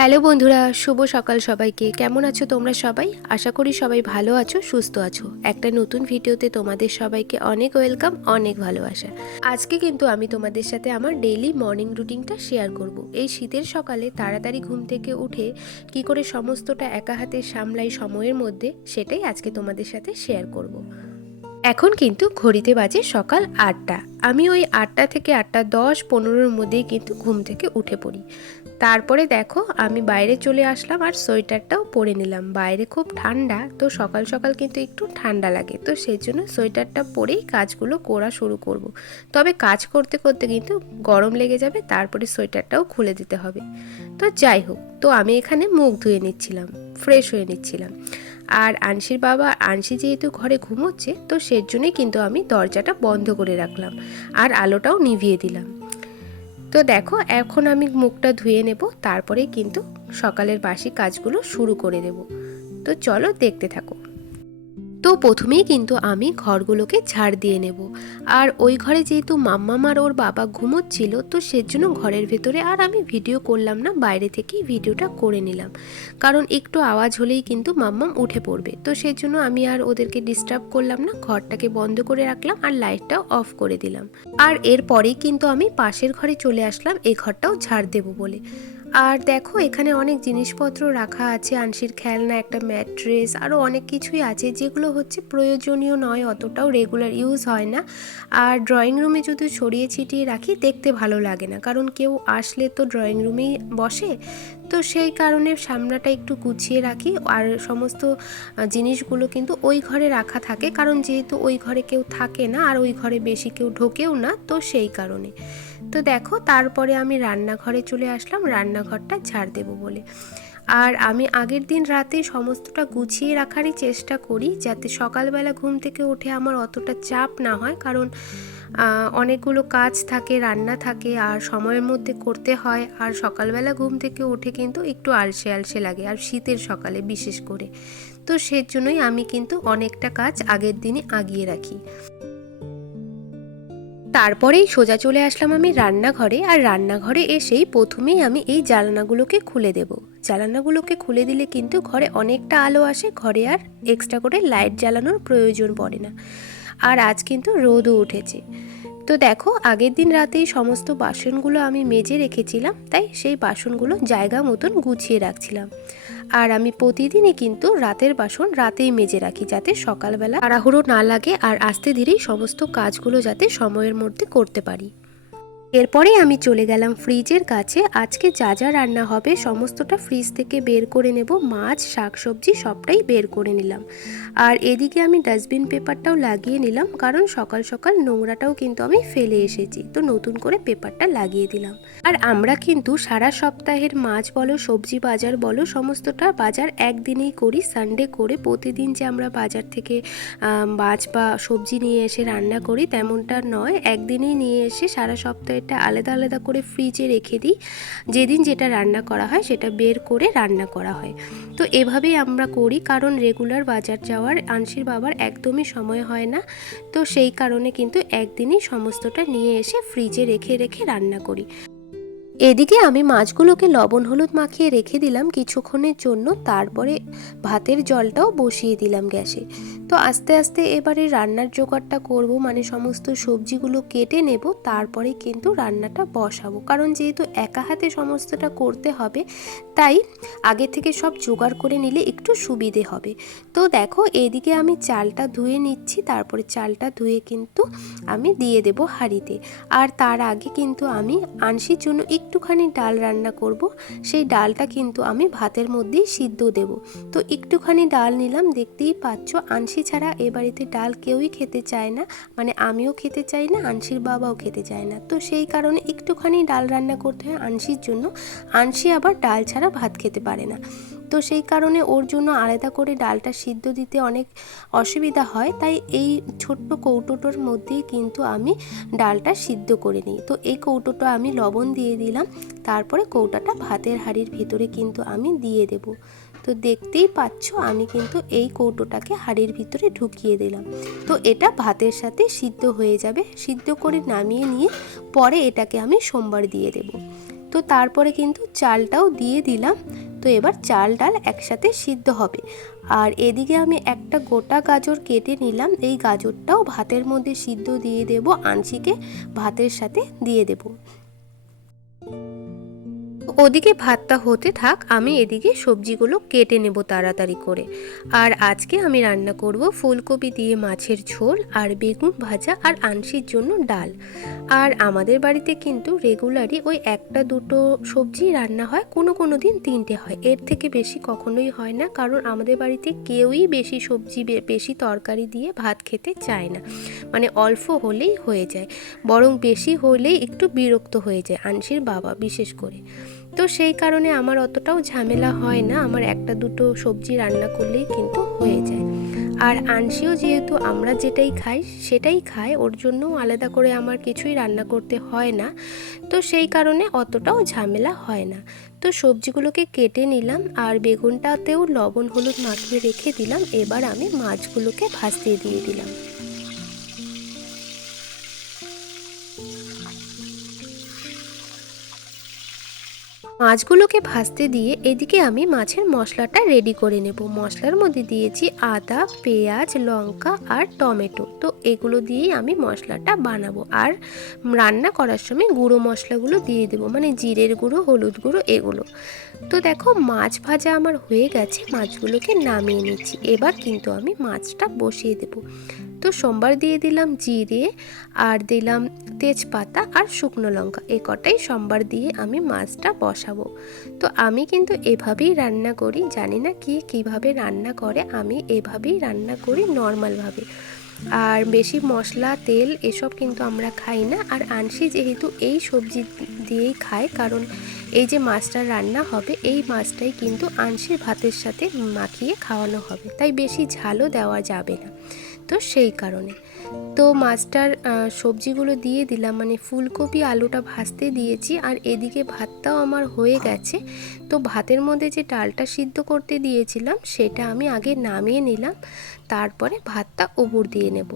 Hello বন্ধুরা, শুভ সকাল সবাইকে। কেমন আছো তোমরা সবাই? আশা করি সবাই ভালো আছো, সুস্থ আছো। একটা নতুন ভিডিওতে তোমাদের সবাইকে অনেক ওয়েলকাম, অনেক ভালোবাসা। আজকে কিন্তু আমি তোমাদের সাথে আমার ডেইলি মর্নিং রুটিনটা শেয়ার করব। এই শীতের সকালে তাড়াতাড়ি ঘুম থেকে উঠে কি করে সমস্তটা একা হাতে সামলাই সময়ের মধ্যে, সেটাই আজকে তোমাদের সাথে শেয়ার করব। এখন কিন্তু ঘড়িতে বাজে সকাল আটটা। আমি ওই আটটা থেকে আটটা দশ পনেরোর মধ্যেই কিন্তু ঘুম থেকে উঠে পড়ি। তারপরে দেখো আমি বাইরে চলে আসলাম আর সোয়েটারটাও পরে নিলাম। বাইরে খুব ঠান্ডা, তো সকাল সকাল কিন্তু একটু ঠান্ডা লাগে, তো সেই জন্য সোয়েটারটা পরেই কাজগুলো করা শুরু করব। তবে কাজ করতে করতে কিন্তু গরম লেগে যাবে, তারপরে সোয়েটারটাও খুলে দিতে হবে। তো যাই হোক, তো আমি এখানে মুখ ধুয়ে নিচ্ছিলাম, ফ্রেশ হয়ে নিচ্ছিলাম। আর আনসির বাবা, আনসি যেহেতু ঘরে ঘুমোচ্ছে, তো সের জন্যই কিন্তু আমি দরজাটা বন্ধ করে রাখলাম। আর আলোটাও নিভিয়ে দিলাম। তো দেখো, এখন আমি মুখটা ধুয়ে নেব তারপরে কিন্তু সকালের বাসি কাজগুলো শুরু করে দেব। তো চলো দেখতে থাকো। তো প্রথমেই কিন্তু আমি ঘরগুলোকে ঝাড় দিয়ে নেব। আর ওই ঘরে যেহেতু মাম্মাম আর ওর বাবা ঘুমোচ্ছিল, তো সেজন্য ঘরের ভেতরে আর আমি ভিডিও করলাম না, বাইরে থেকেই ভিডিওটা করে নিলাম। কারণ একটু আওয়াজ হলেই কিন্তু মাম্মাম উঠে পড়বে। তো সেজন্য আমি আর ওদেরকে ডিস্টার্ব করলাম না, ঘরটাকে বন্ধ করে রাখলাম আর লাইটটাও অফ করে দিলাম। আর এরপরেই কিন্তু আমি পাশের ঘরে চলে আসলাম এই ঘরটাও ঝাড় দেবো বলে। আর দেখো, এখানে অনেক জিনিসপত্র রাখা আছে আনসির খেলনা, একটা ম্যাট্রেস আরও অনেক কিছুই আছে, যেগুলো হচ্ছে প্রয়োজনীয় নয়, অতটাও রেগুলার ইউজ হয় না। আর ড্রয়িং রুমে যদি ছড়িয়ে ছিটিয়ে রাখি, দেখতে ভালো লাগে না, কারণ কেউ আসলে তো ড্রয়িং রুমেই বসে তো সেই কারণে সামনাটা একটু গুছিয়ে রাখি। আর সমস্ত জিনিসগুলো কিন্তু ওই ঘরে রাখা থাকে। কারণ যেহেতু ওই ঘরে কেউ থাকে না, আর ওই ঘরে বেশি কেউ ঢোকেও না, তো সেই কারণে। তো দেখো, তারপরে আমি রান্নাঘরে চলে আসলাম, রান্নাঘরটা ঝাড় দেবো বলে। আর আমি আগের দিন রাতে সমস্তটা গুছিয়ে রাখারই চেষ্টা করি, যাতে সকালবেলা ঘুম থেকে উঠে আমার অতটা চাপ না হয়। কারণ অনেকগুলো কাজ থাকে, রান্না থাকে, আর সময়ের মধ্যে করতে হয়। আর সকালবেলা ঘুম থেকে উঠে কিন্তু একটু আলসে আলসে লাগে, আর শীতের সকালে বিশেষ করে। তো সেজন্যই আমি কিন্তু অনেকটা কাজ আগের দিনে আগিয়ে রাখি। তারপরেই সোজা চলে আসলাম আমি রান্নাঘরে, আর রান্নাঘরে এসেই প্রথমেই আমি এই জানালাগুলোকে খুলে দেব। জানালাগুলোকে খুলে দিলে কিন্তু ঘরে অনেকটা আলো আসে, ঘরে আর এক্সট্রা করে লাইট জ্বালানোর প্রয়োজন পড়ে না। আর আজ কিন্তু রোদও উঠেছে। তো দেখো, আগের দিন রাতেই সমস্ত বাসনগুলো আমি মেজে রেখেছিলাম, তাই সেই বাসনগুলো জায়গা মতন গুছিয়ে রাখছিলাম। আর আমি প্রতিদিনই কিন্তু রাতের বাসন রাতেই মেজে রাখি যাতে সকালবেলা তাড়াহুড়ো না লাগে আর আস্তে ধীরেই সমস্ত কাজগুলো যাতে সময়ের মধ্যে করতে পারি। এরপরে আমি চলে গেলাম ফ্রিজের কাছে। আজকে যা যা রান্না হবে, সমস্তটা ফ্রিজ থেকে বের করে নেব। মাছ, শাকসবজি সবটাই বের করে নিলাম। আর এদিকে আমি ডাস্টবিন পেপারটাও লাগিয়ে নিলাম, কারণ সকাল সকাল নোংরাটাও কিন্তু আমি ফেলে এসেছি। তো নতুন করে পেপারটা লাগিয়ে দিলাম। আর আমরা কিন্তু সারা সপ্তাহের মাছ বলো, সবজি বাজার বলো, সমস্তটা বাজার একদিনেই করি, সানডে করে। প্রতিদিন যে আমরা বাজার থেকে মাছ বা সবজি নিয়ে এসে রান্না করি, তেমনটা নয়। একদিনেই নিয়ে এসে সারা সপ্তাহে এটা আলাদা আলাদা করে ফ্রিজে রেখে দিই। যেদিন যেটা রান্না করা হয়, সেটা বের করে রান্না করা হয়। তো এভাবেই আমরা করি, কারণ রেগুলার বাজার যাওয়ার আনসির বাবার একদমই সময় হয় না। তো সেই কারণে কিন্তু একদিনই সমস্তটা নিয়ে এসে ফ্রিজে রেখে রেখে রান্না করি। এদিকে আমি মাছগুলোকে লবণ হলুদ মাখিয়ে রেখে দিলাম কিছুক্ষণের জন্য, তারপরে ভাতের জলটাও বসিয়ে দিলাম গ্যাসে। তো আস্তে আস্তে এবারে রান্নার জোগাড়টা করব মানে সমস্ত সবজিগুলো কেটে নেব, তারপরে কিন্তু রান্নাটা বসাবো। কারণ যেহেতু একা হাতে সমস্তটা করতে হবে, তাই আগে থেকে সব জোগাড় করে নিলে একটু সুবিধে হবে। তো দেখো, এদিকে আমি চালটা ধুয়ে নিচ্ছি, তারপরে চালটা ধুয়ে কিন্তু আমি দিয়ে দেব হাঁড়িতে। আর তার আগে কিন্তু আমি আনসির জন্য একটুখানি ডাল রান্না করব, সেই ডালটা কিন্তু আমি ভাতের মধ্যেই সিদ্ধ দেব। তো একটুখানি ডাল নিলাম, দেখতেই পাচ্ছ আনসি ছাড়া এ বাড়িতে ডাল কেউই খেতে চায় না। মানে আমিও খেতে চাই না, আনসির বাবাও খেতে চায় না। তো সেই কারণে একটুখানি ডাল রান্না করতে হয় আনসির জন্য। আনসি আবার ডাল ছাড়া ভাত খেতে পারে না। তো সেই কারণে ওর জন্য আলাদা করে ডালটা সিদ্ধ দিতে অনেক অসুবিধা হয়। তাই এই ছোট্ট কৌটোটোর মধ্যেই কিন্তু আমি ডালটা সিদ্ধ করে নিই। তো এই কৌটোটা আমি লবণ দিয়ে দিলাম। তারপরে কৌটাটা ভাতের হাঁড়ির ভিতরে কিন্তু আমি দিয়ে দেব। তো দেখতেই পাচ্ছ, আমি কিন্তু এই কৌটোটাকে হাঁড়ির ভিতরে ঢুকিয়ে দিলাম। তো এটা ভাতের সাথে সিদ্ধ হয়ে যাবে। সিদ্ধ করে নামিয়ে নিয়ে পরে এটাকে আমি সোমবার দিয়ে দেব। তো তারপরে কিন্তু চালটাও দিয়ে দিলাম। তো এবার চাল ডাল একসাথে সিদ্ধ হবে। আর এদিকে আমি একটা গোটা গাজর কেটে নিলাম। এই গাজরটাও ভাতের মধ্যে সিদ্ধ দিয়ে দেব আনসিকে ভাতের সাথে দিয়ে দেব। ওদিকে ভাতটা হতে থাক, আমি এদিকে সবজিগুলো কেটে নেব তাড়াতাড়ি করে। আর আজকে আমি রান্না করব ফুলকপি দিয়ে মাছের ঝোল আর বেগুন ভাজা আর আনসির জন্য ডাল। আর আমাদের বাড়িতে কিন্তু রেগুলারই ওই একটা দুটো সবজি রান্না হয়, কোনো কোনো দিন তিনটে হয়। এর থেকে বেশি কখনোই হয় না, কারণ আমাদের বাড়িতে কেউই বেশি সবজি বেশি তরকারি দিয়ে ভাত খেতে চায় না। মানে অল্প হলেই হয়ে যায়, বরং বেশি হলেই একটু বিরক্ত হয়ে যায় আনসির বাবা বিশেষ করে। তো সেই কারণে আমার অতটাও ঝামেলা হয় না। আমার একটা দুটো সবজি রান্না করলেই কিন্তু হয়ে যায়। আর আনসিও যেহেতু আমরা যেটাই খাই, সেটাই খায়, ওর জন্য আলাদা করে আমার কিছুই রান্না করতে হয় না। তো সেই কারণে অতটাও ঝামেলা হয় না। তো সবজিগুলোকে কেটে নিলাম আর বেগুনটাতেও লবণ, হলুদ মাখিয়ে রেখে দিলাম। এবার আমি মাছগুলোকে ভাজতে দিয়ে দিলাম। মাছগুলোকে ভাজতে দিয়ে এদিকে আমি মাছের মশলাটা রেডি করে নেব। মশলার মধ্যে দিয়েছি আদা, পেঁয়াজ, লঙ্কা আর টমেটো। তো এগুলো দিয়েই আমি মশলাটা বানাবো। আর রান্না করার সময় গুঁড়ো মশলাগুলো দিয়ে দেবো মানে জিরের গুঁড়ো, হলুদ গুঁড়ো, এগুলো। তো দেখো, মাছ ভাজা আমার হয়ে গেছে, মাছগুলোকে নামিয়ে নিচ্ছি। এবার কিন্তু আমি মাছটা বসিয়ে দেবো। তো সোমবার দিয়ে দিলাম জিরে, আর দিলাম তেজপাতা আর শুকনো লঙ্কা। এ কটাই সোমবার দিয়ে আমি মাছটা বসাবো। তো আমি কিন্তু এভাবেই রান্না করি, জানি না কি কীভাবে রান্না করে, আমি এভাবেই রান্না করি নর্মালভাবে। আর বেশি মশলা, তেল এসব কিন্তু আমরা খাই না। আর আনসি যেহেতু এই সবজি দিয়েই খায়, কারণ এই যে মাছটা রান্না হবে, এই মাছটাই কিন্তু আনসির ভাতের সাথে মাখিয়ে খাওয়ানো হবে। তাই বেশি ঝালও দেওয়া যাবে না। তো সেই কারণে। তো মাছটার সবজিগুলো দিয়ে দিলাম। মানে ফুলকপি, আলুটা ভাজতে দিয়েছি আর এদিকে ভাতটাও আমার হয়ে গেছে। তো ভাতের মধ্যে যে ডালটা সিদ্ধ করতে দিয়েছিলাম, সেটা আমি আগে নামিয়ে নিলাম। তারপরে ভাতটা ওপর দিয়ে নেব।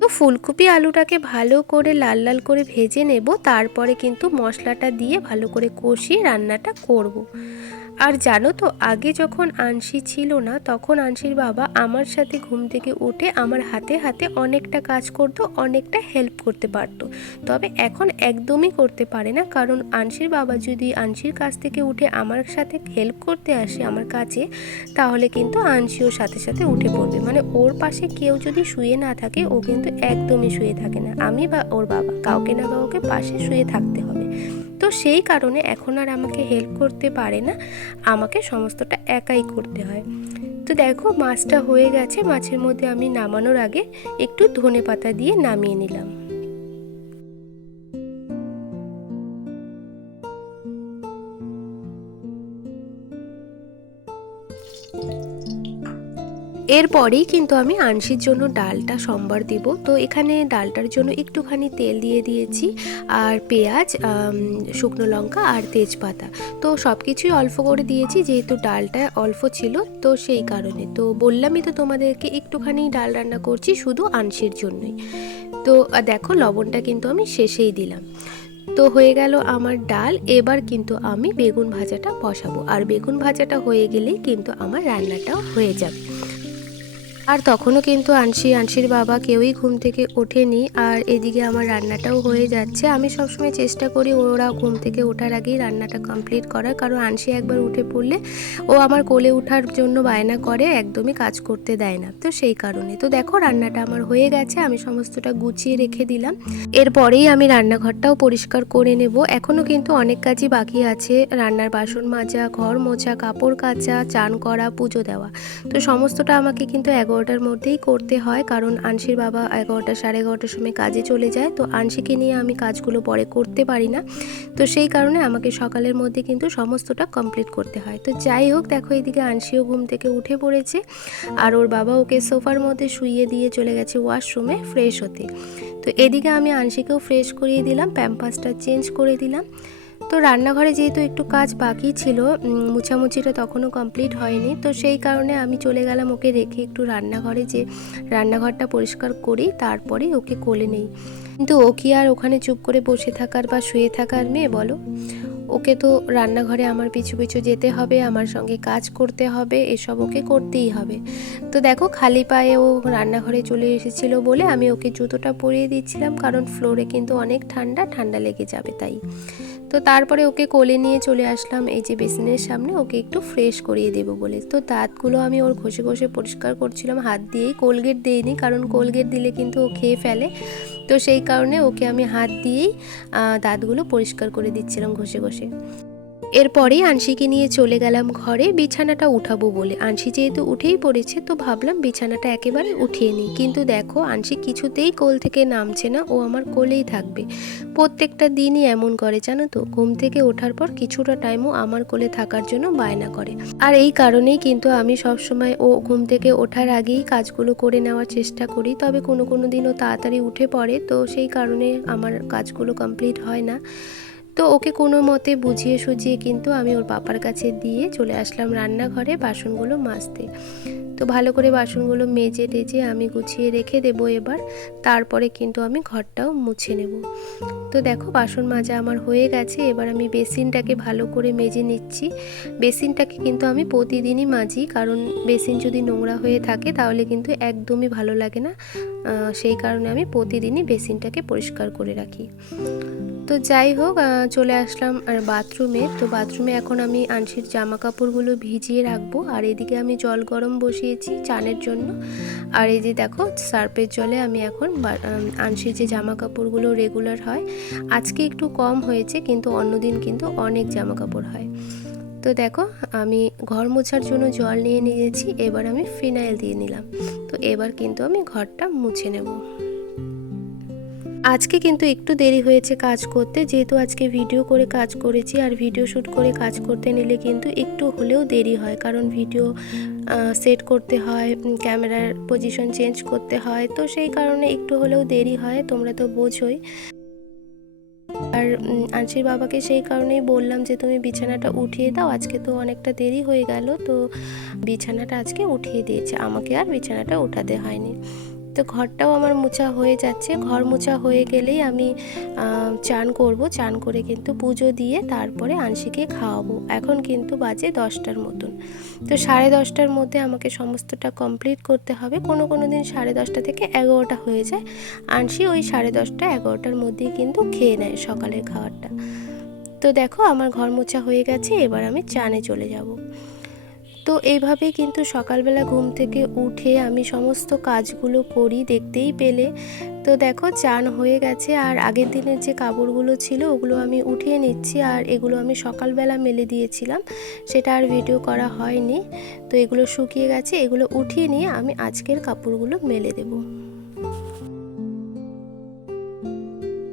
তো ফুলকপি, আলুটাকে ভালো করে লাল লাল করে ভেজে নেব। তারপরে কিন্তু মশলাটা দিয়ে ভালো করে কষিয়ে রান্নাটা করব। আর জানো তো, আগে যখন আনসি ছিল না, তখন আনসির বাবা আমার সাথে ঘুম থেকে উঠে আমার হাতে হাতে অনেকটা কাজ করতো, অনেকটা হেল্প করতে পারতো। তবে এখন একদমই করতে পারে না, কারণ আনসির বাবা যদি আনসির কাছ থেকে উঠে আমার সাথে হেল্প করতে আসে আমার কাছে, তাহলে কিন্তু আনসিও সাথে সাথে উঠে পড়বে। মানে ওর পাশে কেউ যদি শুয়ে না থাকে, ও কিন্তু একদমই শুয়ে থাকে না। আমি বা ওর বাবা, কাউকে না কাউকে পাশে শুয়ে থাকতে হবে। তো সেই কারণে এখন আর আমাকে হেল্প করতে পারে না। আমাকে সমস্তটা একাই করতে হয়। তো দেখো, মাছটা হয়ে গেছে। মাছের মধ্যে আমি নামানোর আগে একটু ধনে পাতা দিয়ে নামিয়ে নিলাম। এরপরেই কিন্তু আমি আনসির জন্য ডালটা সম্বার দিব। তো এখানে ডালটার জন্য একটুখানি তেল দিয়ে দিয়েছি আর পেঁয়াজ শুকনো লঙ্কা আর তেজপাতা। তো সব কিছুই অল্প করে দিয়েছি, যেহেতু ডালটা অল্প ছিল, তো সেই কারণে। তো বললামই তো তোমাদেরকে, একটুখানি ডাল রান্না করছি শুধু আনসির জন্যই। তো দেখো লবণটা কিন্তু আমি শেষেই দিলাম। তো হয়ে গেল আমার ডাল, এবার কিন্তু আমি বেগুন ভাজাটা বসাবো। আর বেগুন ভাজাটা হয়ে গেলেই কিন্তু আমার রান্নাটাও হয়ে যাবে। আর তখনও কিন্তু আনসি, আনসির বাবা কেউই ঘুম থেকে ওঠেনি আর এদিকে আমার রান্নাটাও হয়ে যাচ্ছে। আমি সবসময় চেষ্টা করি ওরা ঘুম থেকে ওঠার আগেই রান্নাটা কমপ্লিট করার। কারণ আনসি একবার উঠে পড়লে ও আমার কোলে ওঠার জন্য বায়না করে, একদমই কাজ করতে দেয় না। তো সেই কারণে। তো দেখো রান্নাটা আমার হয়ে গেছে, আমি সমস্তটা গুছিয়ে রেখে দিলাম। এরপরেই আমি রান্নাঘরটাও পরিষ্কার করে নেব। এখনও কিন্তু অনেক কাজই বাকি আছে। রান্নার বাসন মাজা, ঘর মোছা, কাপড় কাচা, চান করা, পুজো দেওয়া। তো সমস্তটা আমাকে কিন্তু এগারোটার মধ্যেই করতে হয়, কারণ আনসির বাবা এগারোটা, সাড়ে এগারোটার সময় কাজে চলে যায়। তো আনসিকে নিয়ে আমি কাজগুলো পরে করতে পারি না। তো সেই কারণে আমাকে সকালের মধ্যে কিন্তু সমস্তটা কমপ্লিট করতে হয়। তো যাই হোক, দেখো এদিকে আনসিও ঘুম থেকে উঠে পড়েছে আর ওর বাবা ওকে সোফার মধ্যে শুইয়ে দিয়ে চলে গেছে ওয়াশরুমে ফ্রেশ হতে। তো এদিকে আমি আনসিকেও ফ্রেশ করিয়ে দিলাম, প্যাম্পাসটা চেঞ্জ করে দিলাম। তো রান্নাঘরে যেহেতু একটু কাজ বাকি ছিল মুছামুছিটা তখনও কমপ্লিট হয়নি। তো সেই কারণে আমি চলে গেলাম ওকে রেখে একটু রান্নাঘরে যে রান্নাঘরটা পরিষ্কার করি, তারপরে ওকে কোলে নেই। কিন্তু ও কি আর ওখানে চুপ করে বসে থাকার বা শুয়ে থাকার মেয়ে বলো? ওকে তো রান্নাঘরে আমার পিছু পিছু যেতে হবে, আমার সঙ্গে কাজ করতে হবে, এসব ওকে করতেই হবে। তো দেখো খালি পায়ে ও রান্নাঘরে চলে এসেছিল বলে আমি ওকে জুতোটা পরিয়ে দিচ্ছিলাম, কারণ ফ্লোরে কিন্তু অনেক ঠান্ডা ঠান্ডা লেগে যাবে তাই। তো তারপরে ওকে কোলে নিয়ে চলে আসলাম। এই যে বেসিনের সামনে ওকে একটু ফ্রেশ করিয়ে দেবো বলে। তো দাঁতগুলো আমি ওর ঘষে ঘষে পরিষ্কার করছিলাম, হাত দিয়েই। কোলগেট দিইনি, কারণ কোলগেট দিলে কিন্তু ও খেয়ে ফেলে। তো সেই কারণে ওকে আমি হাত দিয়েই দাঁতগুলো পরিষ্কার করে দিচ্ছিলাম ঘষে ঘষে। এরপরেই আনশিকে নিয়ে চলে গেলাম ঘরে, বিছানাটা উঠাবো বলে। আনশি যেহেতু উঠেই পড়েছে, তো ভাবলাম বিছানাটা একেবারে উঠিয়ে নিই। কিন্তু দেখো আনশি কিছুতেই কোল থেকে নামছে না, ও আমার কোলেই থাকবে। প্রত্যেকটা দিনই এমন করে, জানো তো? ঘুম থেকে ওঠার পর কিছুটা টাইমও আমার কোলে থাকার জন্য বায়না করে। আর এই কারণেই কিন্তু আমি সবসময় ও ঘুম থেকে ওঠার আগেই কাজগুলো করে নেওয়ার চেষ্টা করি। তবে কোনো কোনো দিন ও তাড়াতাড়ি উঠে পড়ে, তো সেই কারণে আমার কাজগুলো কমপ্লিট হয় না। তো ওকে কোনো মতে বুঝিয়ে সুঝিয়ে কিন্তু আমি ওর পাপার কাছে দিয়ে চলে আসলাম রান্নাঘরে বাসনগুলো মাজতে। তো ভালো করে বাসনগুলো মেজে টেজে আমি গুছিয়ে রেখে দেবো এবার, তারপরে কিন্তু আমি ঘরটাও মুছে নেব। তো দেখো বাসন মাজা আমার হয়ে গেছে, এবার আমি বেসিনটাকে ভালো করে মেজে নিচ্ছি। বেসিনটাকে কিন্তু আমি প্রতিদিনই মাজি, কারণ বেসিন যদি নোংরা হয়ে থাকে তাহলে কিন্তু একদমই ভালো লাগে না। সেই কারণে আমি প্রতিদিনই বেসিনটাকে পরিষ্কার করে রাখি। তো যাই হোক চলে আসলাম আর বাথরুমে। তো বাথরুমে এখন আমি আনসির জামা কাপড়গুলো ভিজিয়ে রাখব। আর এদিকে আমি জল গরম বসিয়েছি চানের জন্য। আর এই যে দেখো, সার্পের জলে আমি এখন আনসির যে জামা কাপড়গুলো রেগুলার হয়, আজকে একটু কম হয়েছে, কিন্তু অন্যদিন কিন্তু অনেক জামা কাপড় হয়। তো দেখো, আমি ঘর মোছার জন্য জল নিয়ে নিয়েছি, এবার আমি ফিনাইল দিয়ে নিলাম। তো এবার কিন্তু আমি ঘরটা মুছে নেব। আজকে কিন্তু একটু দেরি হয়েছে কাজ করতে, যেহেতু আজকে ভিডিও করে কাজ করেছি, আর ভিডিও শ্যুট করে কাজ করতে নিলে কিন্তু একটু হলেও দেরি হয়, কারণ ভিডিও সেট করতে হয় ক্যামেরার পজিশন চেঞ্জ করতে হয়, তো সেই কারণে একটু হলেও দেরি হয়, তোমরা তো বোঝোই। আর আনসির বাবাকে সেই কারণেই বললাম যে, তুমি বিছানাটা উঠিয়ে দাও, আজকে তো অনেকটা দেরি হয়ে গেল, তো বিছানাটা আজকে উঠিয়ে দিয়েছে, আমাকে আর বিছানাটা উঠাতে হয়নি। তো ঘরটাও আমার মোছা হয়ে যাচ্ছে। ঘর মোছা হয়ে গেলেই আমি চান করব। চান করে কিন্তু পুজো দিয়ে তারপরে আংশিকে খাওয়াবো। এখন কিন্তু বাজে দশটার মতন। তো সাড়ে দশটার মধ্যে আমাকে সমস্তটা কমপ্লিট করতে হবে। কোনো কোনো দিন সাড়ে দশটা থেকে এগারোটা হয়ে যায়। আংশি ওই সাড়ে দশটা, এগারোটার মধ্যেই কিন্তু খেয়ে নেয় সকালের খাবারটা। তো দেখো আমার ঘর মোছা হয়ে গেছে, এবার আমি চানে চলে যাব। তো এইভাবেই কিন্তু সকালবেলা ঘুম থেকে উঠে আমি সমস্ত কাজগুলো করি, দেখতেই পেলে। তো দেখো, চান হয়ে গেছে আর আগের দিনের যে কাপড়গুলো ছিল ওগুলো আমি উঠিয়ে নিচ্ছি আর এগুলো আমি সকালবেলা মেলে দিয়েছিলাম, সেটা আর ভিডিও করা হয়নি। তো এগুলো শুকিয়ে গেছে, এগুলো উঠিয়ে নিয়ে আমি আজকের কাপড়গুলো মেলে দেবো।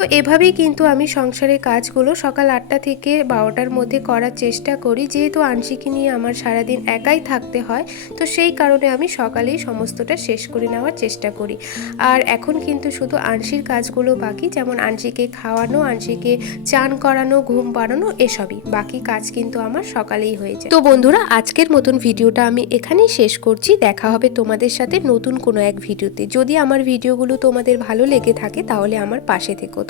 তো এভাবেই কিন্তু আমি সংসারের কাজগুলো সকাল আটটা থেকে বারোটার মধ্যে করার চেষ্টা করি। যেহেতু আংশিকে নিয়ে আমার সারাদিন একাই থাকতে হয়, তো সেই কারণে আমি সকালেই সমস্তটা শেষ করে নেওয়ার চেষ্টা করি। আর এখন কিন্তু শুধু আংশির কাজগুলো বাকি, যেমন আংশিকে খাওয়ানো, আংশিকে চান করানো, ঘুম পাড়ানো এসবই। বাকি কাজ কিন্তু আমার সকালেই হয়ে যায়। তো বন্ধুরা, আজকের মতন ভিডিওটা আমি এখানেই শেষ করছি। দেখা হবে তোমাদের সাথে নতুন কোনো এক ভিডিওতে। যদি আমার ভিডিওগুলো তোমাদের ভালো লেগে থাকে, তাহলে আমার পাশে থেকো।